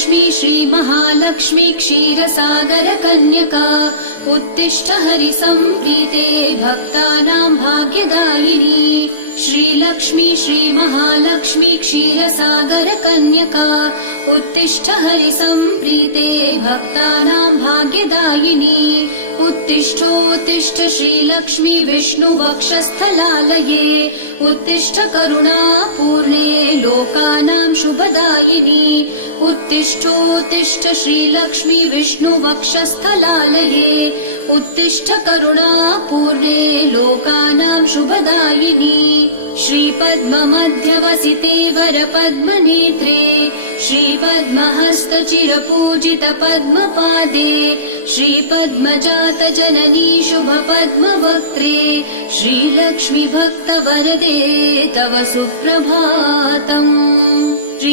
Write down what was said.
श्रीलक्ष्मी श्रीमहालक्ष्मी क्षीरसागर कन्यका उत्तिष्ठ हरिसम्प्रीते भक्तानां भाग्यदायिनी। श्रीलक्ष्मी श्रीमहालक्ष्मी क्षीरसागर कन्यका उत्तिष्ठ हरिसम्प्रीते भक्तानां भाग्यदायिनी। उत्तिष्ठोत्तिष्ठ श्रीलक्ष्मी विष्णुवक्षस्थलालये उत्तिष्ठ करुणापूर्णे लोकानां शुभदायिनी। उत्तिष्ठोत्तिष्ठ श्रीलक्ष्मी विष्णुवक्षस्थलालये उत्तिष्ठ करुणापूर्णे लोकानां शुभदायिनी। श्रीपद्ममध्यवसिते वरपद्मनेत्रे श्रीपद्महस्तचिरपूजित पद्मपादे श्रीपद्मजात जननी शुभपद्मवक्त्रे श्रीलक्ष्मी भक्तवरदे तव सुप्रभातम्।